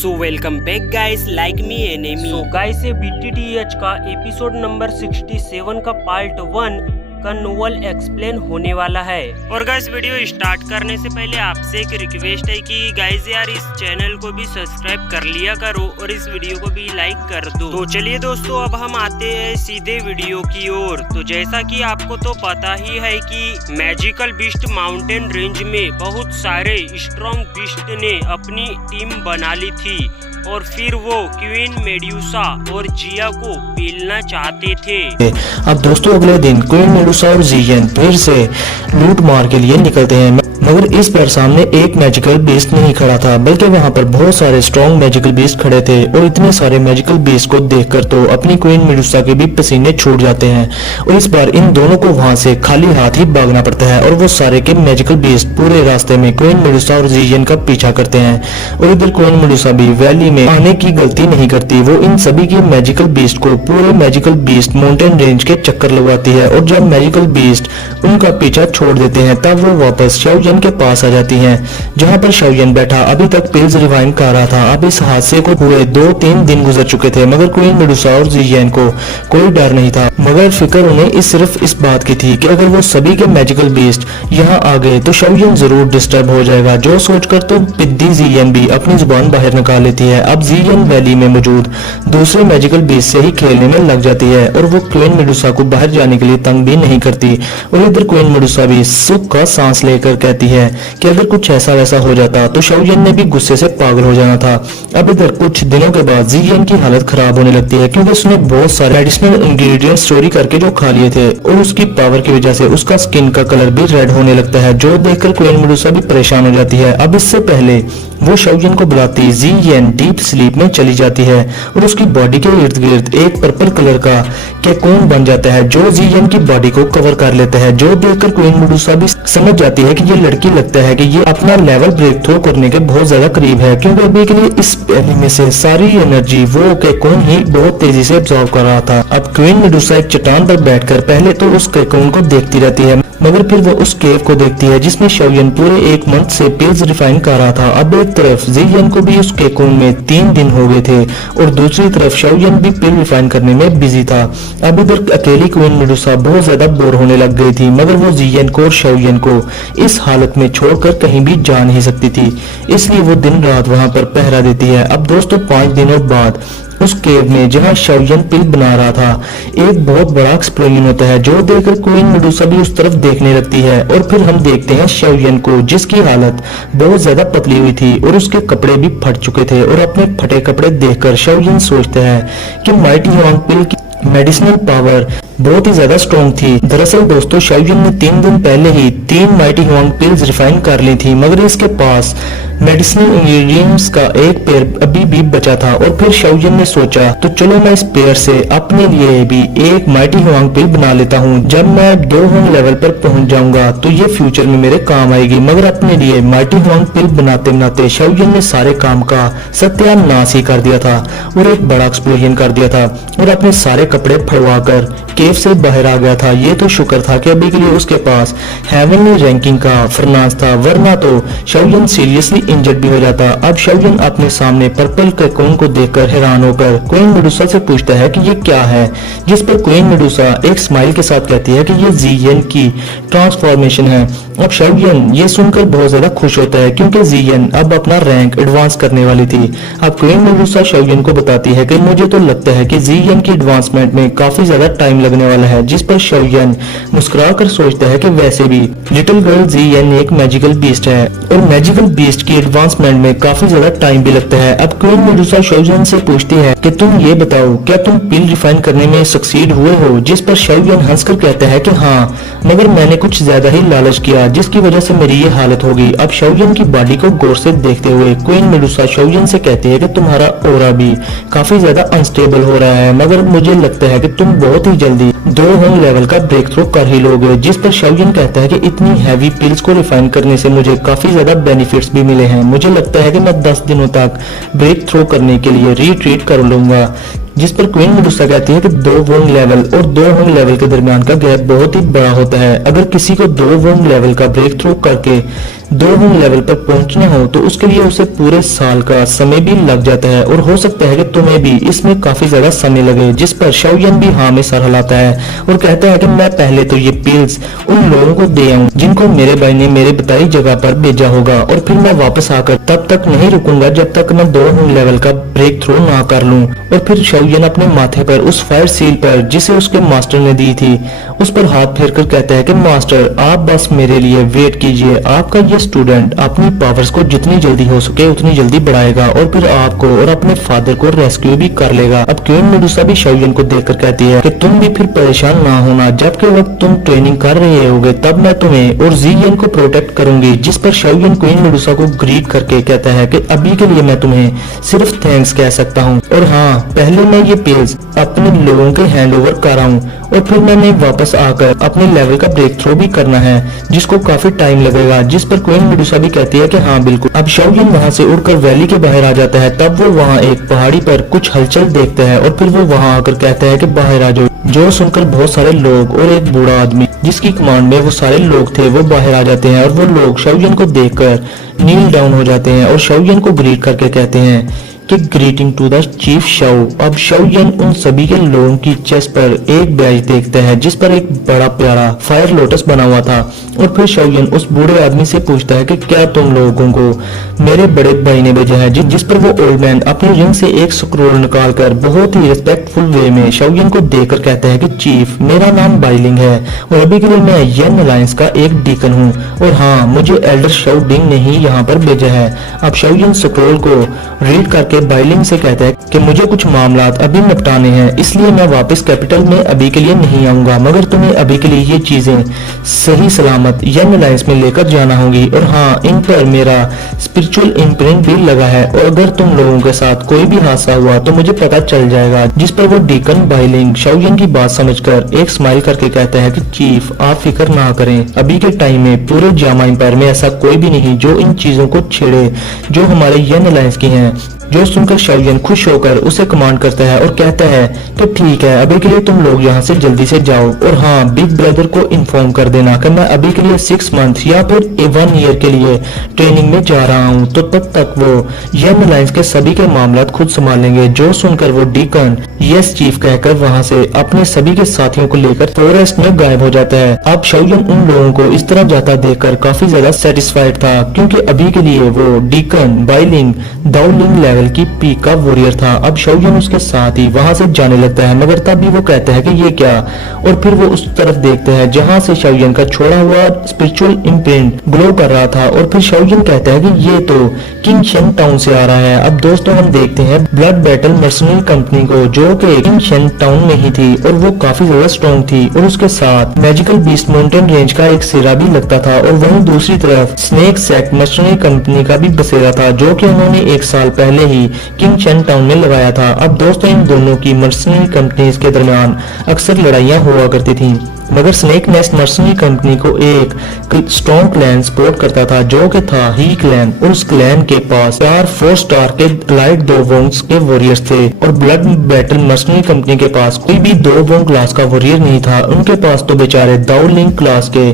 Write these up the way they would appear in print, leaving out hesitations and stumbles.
So welcome back guys, like me enemy. So guys, ये BTTH का episode number 67 का part 1 का novel explain होने वाला है। और गाइस, वीडियो स्टार्ट करने से पहले आपसे एक रिक्वेस्ट है कि गाइस यार इस चैनल को भी सब्सक्राइब कर लिया करो और इस वीडियो को भी लाइक कर दो। तो चलिए दोस्तों, अब हम आते हैं सीधे वीडियो की ओर। तो जैसा कि आपको तो पता ही है कि मैजिकल बीस्ट माउंटेन रेंज में बहुत सारे स्ट्रॉन्ग बीस्ट ने अपनी टीम बना ली थी और फिर वो क्वीन मेड्यूसा और जिया को पीलना चाहते थे। अब दोस्तों, अगले दिन क्वीन मेडुसा और जियन फिर से लूट मार के लिए निकलते हैं, मगर इस बार सामने एक मैजिकल बीस्ट नहीं खड़ा था, बल्कि वहाँ पर बहुत सारे स्ट्रॉन्ग मैजिकल बीस्ट खड़े थे। और इतने सारे मैजिकल बीस्ट को देखकर तो अपनी क्वीन मेडुसा के भी पसीने छूट जाते हैं। और इस बार इन दोनों को वहाँ से खाली हाथ ही भागना पड़ता है और वो सारे के मैजिकल बीस्ट पूरे रास्ते में क्वीन मेडुसा और जियन का पीछा करते हैं। और इधर क्वीन मेडुसा भी वैली में आने की गलती नहीं करती, वो इन सभी के मैजिकल बीस्ट को पूरे मैजिकल बीस्ट माउंटेन रेंज के चक्कर लगवाती है। और जब मैजिकल बीस्ट उनका पीछा छोड़ देते हैं तब वो वापस शाओयन के पास आ जाती हैं, जहां पर शाओयन बैठा अभी तक पिल्स रिवाइंड कर रहा था। अब इस हादसे को हुए 2-3 दिन गुजर चुके थे, मगर क्वीन मेडुसा और जियन को कोई डर नहीं था, मगर फिक्र उन्हें सिर्फ इस बात की थी कि अगर वो सभी के मैजिकल बीस्ट यहाँ आ गए तो शाओयन जरूर डिस्टर्ब हो जाएगा। जो सोचकर तो पिद्दी जियन भी अपनी जुबान बाहर निकाल लेती है। अब जियन वैली में मौजूद दूसरे मैजिकल बीस्ट से ही खेलने में लग जाती है और वो क्वीन मेडुसा को बाहर जाने के लिए तंग भी नहीं करती। और इधर क्वीन मेडुसा भी सुख का सांस लेकर कहती है कि अगर कुछ ऐसा वैसा हो जाता तो शाओयन ने भी गुस्से से पागल हो जाना था। अब इधर कुछ दिनों के बाद जियन की हालत खराब होने लगती है, क्योंकि उसने बहुत सारे मेडिसिनल इंग्रेडिएंट्स चोरी करके जो खा लिए थे और उसकी पावर की वजह से उसका स्किन का कलर भी रेड होने लगता है, जो देखकर क्वीन मेडुसा भी परेशान हो जाती है। अब इससे पहले वो शाओयन को बुलाती जियन डीप स्लीप में चली जाती है और उसकी बॉडी के इर्द गिर्द एक पर्पल कलर का कोकोन बन जाता है, जो जियन की बॉडी को कवर कर लेता है। जो देखकर क्वीन मेडुसा भी समझ जाती है कि ये लड़की लगता है कि ये अपना लेवल ब्रेक थ्रू करने के बहुत ज्यादा करीब है, क्योंकि अभी के लिए इस एनिमे से सारी एनर्जी वो कोकोन ही बहुत तेजी से एब्जॉर्ब कर रहा था। अब क्वीन मेडुसा एक चट्टान पर बैठकर पहले तो उस कोकोन को देखती रहती है, मगर फिर वो उस केव को देखती है जिसमें शाओयन पूरे 1 मंथ से पिल्स रिफाइन कर रहा था। अब एक तरफ जियन को भी उस कोकोन में 3 दिन हो गए थे और दूसरी तरफ शाओयन भी पिल रिफाइन करने में बिजी था। अब इधर अकेली क्वीन मेडुसा बहुत ज्यादा बोर होने लग गई थी, मगर वो जियन को और शाओयन को इस हालत में छोड़कर कहीं भी जा नहीं सकती थी, इसलिए वो दिन रात वहां पर पहरा देती है। अब दोस्तों, 5 दिनों बाद उस केव में जहां शाओयन पिल बना रहा था एक बहुत बड़ा एक्सप्लोजन होता है, जो देखकर क्वीन मेडुसा भी उस तरफ देखने लगती है। और फिर हम देखते हैं शाओयन को, जिसकी हालत बहुत ज्यादा पतली हुई थी और उसके कपड़े भी फट चुके थे। और अपने फटे कपड़े देखकर शाओयन सोचता है कि माइटी हुआंग पिल की मेडिसिनल पावर बहुत ही ज्यादा स्ट्रॉन्ग थी। दरअसल दोस्तों, शाओयन ने 3 दिन पहले ही 3 माइटी हुआंग पिल्स रिफाइन कर ली थी, मगर इसके पास मेडिसिनल इंग्रेडिएंट्स का एक पेयर अभी भी बचा था। और फिर शाओयन ने सोचा तो चलो मैं इस पेयर से अपने लिए भी एक माइटी हुआंग पिल बना लेता हूँ। जब मैं 2 होंग लेवल पर पहुंच जाऊंगा तो ये फ्यूचर में मेरे काम आएगी। मगर अपने लिए माइटी हुआंग पिल बनाते बनाते शाओयन ने सारे काम का सत्यानाश ही कर दिया था और एक बड़ा एक्सप्लोजन कर दिया था और अपने सारे कपड़े फड़वा कर केव से बाहर आ गया था। ये तो शुक्र था कि अभी के लिए उसके पास हेवनली रैंकिंग का फरनाज था, वरना तो शाओयन सीरियसली इंजर्ड भी हो जाता। अब शाओयन अपने सामने पर्पल कोकोन को देखकर हैरान होकर क्वीन मेडुसा से पूछता है कि ये क्या है, जिस पर क्वीन मेडुसा एक स्माइल के साथ कहती है कि ये जियन की ट्रांसफॉर्मेशन है। अब शाओयन ये सुनकर बहुत ज्यादा खुश होता है, क्योंकि जियन अब अपना रैंक एडवांस करने वाली थी। अब क्वीन मेडुसा शाओयन को बताती है कि मुझे तो लगता है कि जियन की एडवांसमेंट में काफी ज्यादा टाइम लगने वाला है, जिस पर शाओयन मुस्कुराकर सोचता है कि वैसे भी लिटिल गर्ल जियन एक मैजिकल बीस्ट है और मैजिकल बीस्ट की एडवांसमेंट में काफी ज्यादा टाइम भी लगता है। अब क्वीन मेडुसा शाओयन से पूछती है कि तुम ये बताओ, क्या तुम पिल रिफाइन करने में सक्सीड हुए हो, जिस पर शाओयन हंसकर कहता है कि हाँ, मगर मैंने कुछ ज्यादा ही लालच किया, जिसकी वजह से मेरी ये हालत हो गई। अब शाओयन की बॉडी को गौर से देखते हुए क्वीन मेडुसा शाओयन से कहती है कि तुम्हारा ऑरा भी काफी ज्यादा अनस्टेबल हो रहा है, मगर मुझे लगता है कि तुम बहुत ही जल्दी 2 होंग लेवल का ब्रेक थ्रू कर ही लोगे। जिस पर शाओयन कहता है कि इतनी हैवी पिल्स को रिफाइन करने से मुझे काफी ज्यादा बेनिफिट्स भी मिले हैं, मुझे लगता है कि मैं 10 दिनों तक ब्रेक थ्रू करने के लिए रिट्रीट कर लूंगा। जिस पर क्वीन मेडुसा कहती है कि 2 वोंग लेवल और 2 हंग लेवल के दरमियान का गैप बहुत ही बड़ा होता है। अगर किसी को 2 वोंग लेवल का ब्रेक थ्रू करके 2 हंग लेवल पर पहुंचना हो तो उसके लिए उसे पूरे साल का समय भी लग जाता है और हो सकता है कि तुम्हें भी इसमें काफी ज्यादा समय लगे। जिस पर शाओयन भी हाँ में सर हिलाता है और कहता है कि मैं पहले तो ये पिल्स उन लोगों को दे आऊं जिनको मेरे भाई ने मेरे बताई जगह पर भेजा होगा और फिर मैं वापस आकर तब तक नहीं रुकूंगा जब तक मैं 2 हंग लेवल का ब्रेक थ्रू ना कर लूं। और फिर शाओयन अपने माथे पर उस फायर सील पर जिसे उसके मास्टर ने दी थी उस पर हाथ फेर कर कहता है कि मास्टर आप बस मेरे लिए वेट कीजिए, आपका ये स्टूडेंट अपनी पावर्स को जितनी जल्दी हो सके उतनी जल्दी बढ़ाएगा और फिर आपको और अपने फादर को रेस्क्यू भी कर लेगा। अब क्वीन मेडुसा भी शाओयन को देखकर कहती है कि तुम भी फिर परेशान ना होना, जबकि वक्त तुम ट्रेनिंग कर रहे होगे तब मैं तुम्हें और ज़ियन को प्रोटेक्ट करूंगी। जिस पर शाओयन क्वीन मेडुसा को ग्रीट करके कहता है कि अभी के लिए मैं तुम्हें सिर्फ थैंक्स कह सकता हूँ और हाँ पहले मैं ये पिल्स अपने लोगों के हैंड ओवर कर रहा हूँ और फिर मैंने वापस आकर अपने लेवल का ब्रेक थ्रू भी करना है जिसको काफी टाइम लगेगा। जिस पर क्वीन मेडुसा भी कहती है कि हाँ बिल्कुल। अब शाओयन वहाँ से उड़कर वैली के बाहर आ जाता है। तब वो वहाँ एक पहाड़ी पर कुछ हलचल देखता है और फिर वो वहाँ आकर कहता है कि बाहर आ जाओ। जो सुनकर बहुत सारे लोग और एक बूढ़ा आदमी जिसकी कमांड में वो सारे लोग थे वो बाहर आ जाते हैं और वो लोग शाओयन को देखकर नील डाउन हो जाते हैं और शाओयन को ग्रीट करके कहते हैं कि greeting to the chief Shao. अब शाओयन उन सभी के लोगों की चेस्ट पर एक बैज देखता है जिस पर एक बड़ा प्यारा फायर लोटस बना हुआ था और फिर शाओयन उस बूढ़े आदमी से पूछता है कि क्या तुम लोगों को मेरे बड़े भाई ने भेजा है। जिस पर वो ओल्ड मैन अपनी रिंग से एक स्क्रोल निकालकर बहुत ही रिस्पेक्टफुल वे में शाओयन को देखकर कहता है कि चीफ मेरा नाम बाइलिंग है और अभी के लिए मैं यंग अलायंस का एक डीकन हूँ और हाँ मुझे एल्डर शाओ डिंग ने ही यहाँ पर भेजा है। अब शाओयन स्क्रोल को रीड करके बाइलिंग से कहता है कि मुझे कुछ मामलात अभी निपटाने हैं इसलिए मैं वापस कैपिटल में अभी के लिए नहीं आऊंगा, मगर तुम्हें अभी के लिए ये चीजें सही सलामत यंग अलायंस में लेकर जाना होगी और हाँ इन पर मेरा स्पिरिचुअल इम्प्रिंट भी लगा है और अगर तुम लोगों के साथ कोई भी हादसा हुआ तो मुझे पता चल जाएगा। जिस पर वो डीकन बाइलिंग शाओयन की बात समझकर एक स्माइल करके कहता है कि चीफ आप फिक्र ना करें, अभी के टाइम में पूरे जामा एम्पायर में ऐसा कोई भी नहीं जो इन चीजों को छेड़े जो हमारे यंग अलायंस की हैं। जो सुनकर शाओयन खुश होकर उसे कमांड करता है और कहता है कि ठीक है अभी के लिए तुम लोग यहाँ से जल्दी से जाओ और हाँ बिग ब्रदर को इन्फॉर्म कर देना कि मैं अभी के लिए 6 मंथ या फिर 1 ईयर के लिए ट्रेनिंग में जा रहा हूँ तो तब तक वो यंग अलायंस के सभी के मामलात खुद संभालेंगे। जो सुनकर वो डीकन यस चीफ कहकर वहाँ से अपने सभी के साथियों को लेकर फॉरेस्ट में गायब हो जाता है। अब शाओयन उन लोगों को इस तरह जाता देखकर काफी ज्यादा सेटिस्फाइड था क्योंकि अभी के लिए वो डीकन बाइलिंग दाओलिंग लेवल की पीक का वॉरियर था। अब शाओयन उसके साथ ही वहां से जाने लगता है मगर तब भी वो कहता है कि ये क्या और फिर वो उस तरफ देखते हैं जहां से शाओयन का छोड़ा हुआ स्पिरिचुअल इम्प्रिंट ग्लो कर रहा था और फिर शाओयन कहता है कि ये तो किंग शेन टाउन से आ रहा है। अब दोस्तों हम देखते हैं ब्लड बैटल मर्सनरी कंपनी को जो कि किंग शेन टाउन में ही थी और वो काफी ज्यादा स्ट्रॉन्ग थी और उसके साथ मैजिकल बीस्ट माउंटेन रेंज का एक सिरा भी लगता था और वहीं दूसरी तरफ स्नेक सेक्ट मर्सनरी कंपनी का भी बसेरा था जो कि उन्होंने 1 साल पहले ही किंग शेन टाउन में लगाया था। अब दोस्तों इन दोनों की मर्सनरी कंपनीज के दरमियान अक्सर लड़ाइयां हुआ करती थी मगर स्नेक नेस्ट मर्सनरी कंपनी को एक स्ट्रॉन्ग क्लैन सपोर्ट करता था जो कि था ही क्लैन और उस क्लैन के पास 4 स्टार के लाइट 2 वोंग्स के वॉरियर्स थे और ब्लड बैटल मर्सनरी कंपनी के पास कोई भी 2 वोंग क्लास का वॉरियर नहीं था। उनके पास तो बेचारे दाओलिंग क्लास के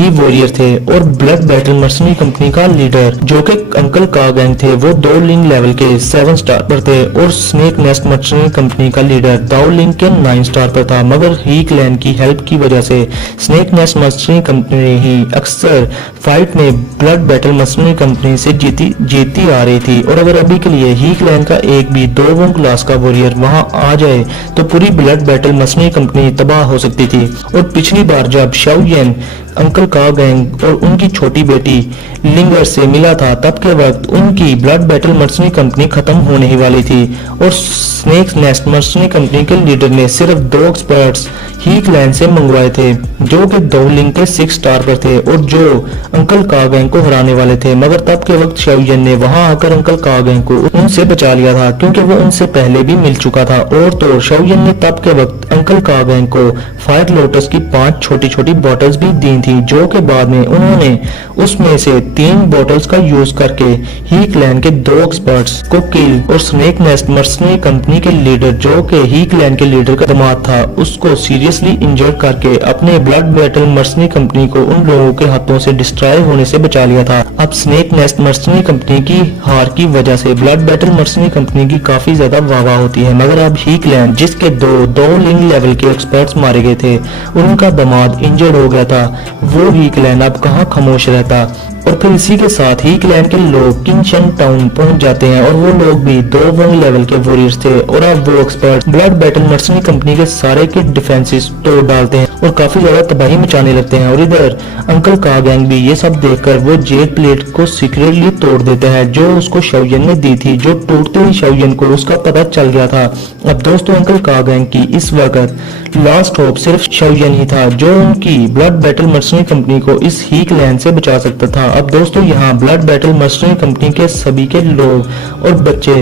ही वॉरियर थे और ब्लड बैटल मर्सनरी कंपनी का लीडर जो कि अंकल का गैंग थे वो दाओलिंग लेवल के 7 स्टार पर थे और स्नेक नेस्ट मर्सनरी कंपनी का लीडर दाओलिंग के 9 स्टार पर था। मगर ही क्लैन की हेल्प की वजह से स्नेक नेस्ट मर्सनरी कंपनी ही अक्सर फाइट में ब्लड बैटल मर्सनरी कंपनी से जीती आ रही थी और अगर अभी के लिए ही क्लैन का एक भी 2 वोंग क्लास का वॉरियर वहां आ जाए तो पूरी ब्लड बैटल मर्सनरी कंपनी तबाह हो सकती थी। और पिछली बार जब शाओयन अंकल का गैंग और उनकी छोटी बेटी लिंगर से मिला था तब के वक्त उनकी ब्लड बैटल मर्सनरी कंपनी खत्म होने ही वाली थी और स्नेक नेस्ट मर्सनरी कंपनी के लीडर ने सिर्फ 2 एक्सपर्ट्स ही क्लैन से मंगवाए थे जो कि दाओलिंग के 6 स्टार पर थे और जो अंकल का गैंग को हराने वाले थे। मगर तब के वक्त शाओयन ने वहां आकर अंकल का गैंग को उनसे बचा लिया था क्योंकि वो उनसे पहले भी मिल चुका था और तो शाओयन ने तब के वक्त अंकल कागैंग को फायर लोटस की 5 छोटी छोटी बॉटल्स भी दी थी, जो के बाद में उन्होंने उसमें से 3 बॉटल्स का यूज करके ही क्लैन के 2 एक्सपर्ट्स को किल और स्नेक नेस्ट मर्सनरी कंपनी के लीडर, जो के ही क्लैन के लीडर का दामाद था, उसको सीरियसली इंजर्ड करके अपने ब्लड बैटल मर्सनरी कंपनी को उन लोगों के हाथों से डिस्ट्रॉय होने से बचा लिया था। अब स्नेक नेस्ट मर्सनरी कंपनी की हार की वजह से ब्लड बैटल मर्सनरी कंपनी की काफी ज्यादा वाहवाह होती है, मगर अब ही क्लैन जिसके दो लिंग लेवल के एक्सपर्ट्स मारे गए थे, उनका दामाद इंजर्ड हो गया था, वो ही क्लैन अब कहाँ खामोश रहता। और फिर इसी के साथ ही क्लैन के लोग किंगशन टाउन पहुंच जाते हैं और वो लोग भी 2 वन लेवल के वॉरियर्स थे और अब वो expert blood battle mercenary company के सारे के डिफेंसेस तोड़ डालते हैं और काफी ज्यादा तबाही मचाने लगते हैं। और इधर अंकल कागैंग भी ये सब देखकर वो जेट प्लेट को सीक्रेटली तोड़ देता है जो उसको शाओयन ने दी थी, जो टूटते ही शाओयन को उसका पता चल गया था। अब दोस्तों अंकल कागैंग की इस वक्त लास्ट होप सिर्फ शाओयन ही था, जो उनकी ब्लड बैटल मर्सनरी कंपनी को इस ही क्लैन से बचा सकता था। अब दोस्तों यहाँ ब्लड बैटल मर्सनरी कंपनी के सभी के लोग और बच्चे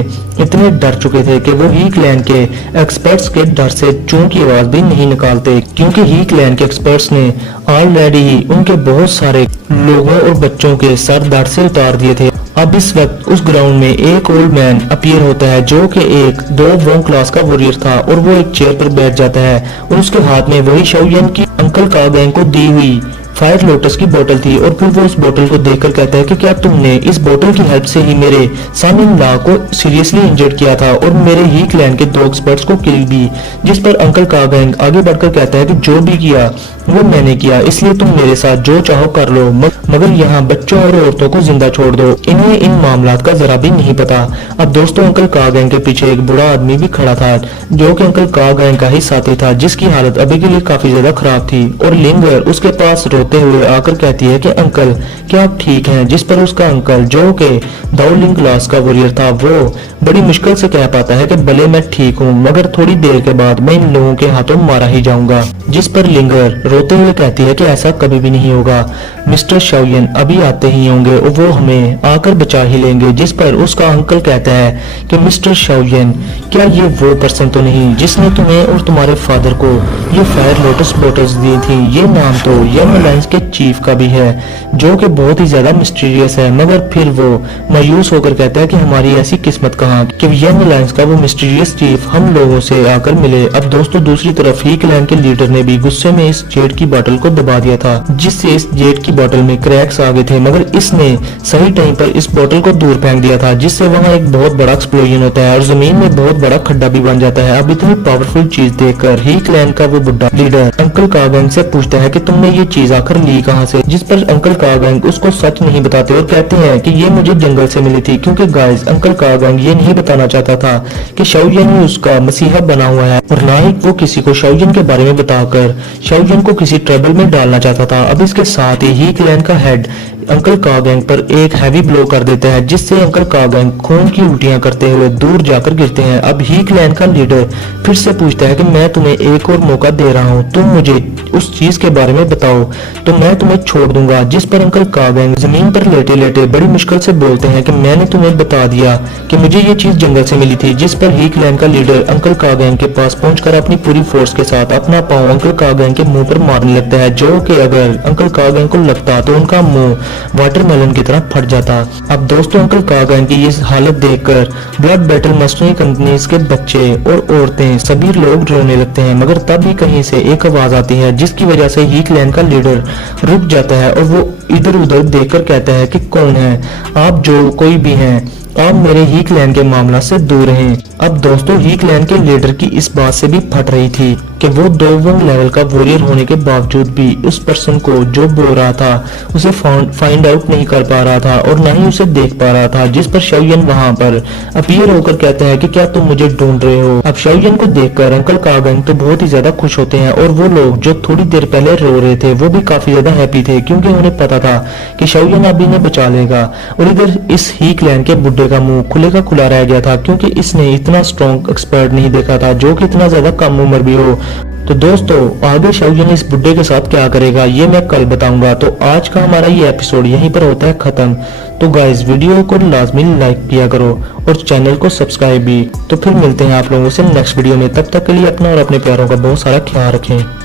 इतने डर चुके थे कि वो ही क्लैन के एक्सपर्ट्स के डर से चूं की आवाज भी नहीं निकालते, क्योंकि ही क्लैन के एक्सपर्ट्स ने ऑलरेडी ही उनके बहुत सारे लोगों और बच्चों के सर धड़ से उतार दिए थे। अब इस वक्त उस ग्राउंड में एक ओल्ड मैन अपीयर होता है, जो कि एक 2 वोंग क्लास का वॉरियर था, और वो एक चेयर पर बैठ जाता है और उसके हाथ में वही शाओयन की अंकल कागैंग को दी हुई फायर लोटस की बोतल थी। और फिर वो उस बोतल को देखकर कहता है कि क्या तुमने इस बोतल की हेल्प से ही मेरे सन इन लॉ को सीरियसली इंजर्ड किया था और मेरे ही क्लैन के 2 एक्सपर्ट्स को किल भी। जिस पर अंकल कागैंग आगे बढ़कर कहता है कि जो भी किया वो मैंने किया, इसलिए तुम मेरे साथ जो चाहो कर लो, मगर यहाँ बच्चों और औरतों को जिंदा छोड़ दो, इन्हें इन मामलात का जरा भी नहीं पता। अब दोस्तों अंकल कागैंग के पीछे एक बूढ़ा आदमी भी खड़ा था, जो कि अंकल कागैंग का ही साथी था, जिसकी हालत अभी के लिए काफी ज्यादा खराब थी। और लिंगर उसके पास रोते हुए आकर कहती है कि अंकल क्या आप ठीक हैं? जिस पर उसका अंकल, जो कि दाओलिंग क्लास का वॉरियर था, वो बड़ी मुश्किल से कह पाता है कि भले मैं ठीक हूँ, मगर थोड़ी देर के बाद मैं इन लोगों के हाथों मारा ही जाऊंगा। जिस पर लिंगर रोते हुए कहती है कि ऐसा कभी भी नहीं होगा, मिस्टर शाओयन अभी आते ही होंगे और वो हमें आकर बचा ही लेंगे। जिस पर उसका अंकल कहता है कि मिस्टर शाओयन क्या ये वो पर्सन तो नहीं जिसने तुम्हें और तुम्हारे फादर को ये फायर लोटस बोटल्स दी थी? ये नाम तो यंग अलायंस के चीफ का भी है, जो कि बहुत ही ज्यादा मिस्टीरियस है। मगर फिर वो मायूस होकर कहता है कि हमारी ऐसी किस्मत कहाँ कि यंग अलायंस का वो मिस्टीरियस चीफ हम लोगों से आकर मिले। अब दोस्तों दूसरी तरफ ही क्लैन के लीडर ने भी गुस्से में इस जेट की बोतल को दबा दिया था, जिससे इस जेट की बोतल में क्रैक्स आ गए थे, मगर इसने सही टाइम पर इस बोतल को दूर फेंक दिया था, जिससे वहां एक बहुत बड़ा एक्सप्लोजन होता है और जमीन में बहुत बड़ा खड्डा भी बन जाता है। अब इतनी पावरफुल चीज देखकर ही क्लैन का वो बुढ़ा लीडर अंकल कागैंग से पूछता है कि तुमने ये चीज आखिर ली कहाँ से? जिस पर अंकल कागैंग उसको सच नहीं बताते और कहते हैं कि ये मुझे जंगल से मिली थी, क्योंकि गाइस अंकल कागैंग ये नहीं बताना चाहता था कि शाओयन ही उसका मसीहा बना हुआ है, और ना ही वो किसी को शाओयन के बारे में बताकर शाओयन को किसी ट्रबल में डालना चाहता था। अब इसके साथ ही क्लैन का हेड अंकल कागैंग पर एक हैवी ब्लो कर देता है, जिससे अंकल कागैंग खून की उल्टियां करते हुए दूर जाकर गिरते हैं। अब ही क्लैन का लीडर फिर से पूछता है कि मैं तुम्हें एक और मौका दे रहा हूं, तुम मुझे उस चीज के बारे में बताओ तो मैं तुम्हें छोड़ दूंगा। जिस पर अंकल कागैंग जमीन पर लेटे लेटे बड़ी मुश्किल से बोलते हैं कि मैंने तुम्हें बता दिया कि मुझे ये चीज जंगल से मिली थी। जिस पर ही क्लैन का लीडर अंकल कागैंग के पास पहुंचकर अपनी पूरी फोर्स के साथ अपना पांव अंकल कागैंग के मुंह पर मारने लगता है, जो कि अगर अंकल कागैंग को लगता तो उनका मुंह वाटरमेलन की तरह फट जाता। अब दोस्तों अंकल कागैंग की इस हालत देखकर ब्लड बैटल मर्सनरी कंपनीज के बच्चे और औरतें सभी लोग रोने लगते हैं, मगर तब भी कहीं से एक आवाज आती है, जिसकी वजह से ही क्लैन का लीडर रुक जाता है और वो इधर उधर देखकर कहता है कि कौन है आप? जो कोई भी हैं, आप मेरे ही क्लैन के मामला से दूर हैं। अब दोस्तों ही क्लैन के लीडर की इस बात से भी फट रही थी कि वो 2 वंग लेवल का वॉरियर होने के बावजूद भी उस पर्सन को जो बोल रहा था उसे फाइंड आउट नहीं कर पा रहा था और न ही उसे देख पा रहा था। जिस पर शाओयन वहां पर अपीयर होकर कहते हैं कि क्या तुम मुझे ढूंढ रहे हो? अब शाओयन को देखकर अंकल कागैंग तो बहुत ही ज्यादा खुश होते हैं और वो लोग जो थोड़ी देर पहले रो रहे थे वो भी काफी ज्यादा हैप्पी थे, क्योंकि उन्हें पता था कि शाओयन अभी इन्हें बचा लेगा। और इधर इस ही क्लैन के बुड्ढे का मुंह खुले का खुला रह गया था, क्योंकि इसने इतना स्ट्रॉन्ग एक्सपर्ट नहीं देखा था जो कि इतना ज्यादा कम उम्र भी हो तो दोस्तों आगे शाओलिन इस बुड्ढे के साथ क्या करेगा ये मैं कल बताऊंगा। तो आज का हमारा ये एपिसोड यहीं पर होता है खत्म। तो गाइस वीडियो को लाजमी लाइक किया करो और चैनल को सब्सक्राइब भी। तो फिर मिलते हैं आप लोगों से नेक्स्ट वीडियो में, तब तक के लिए अपना और अपने प्यारों का बहुत सारा ख्याल रखें।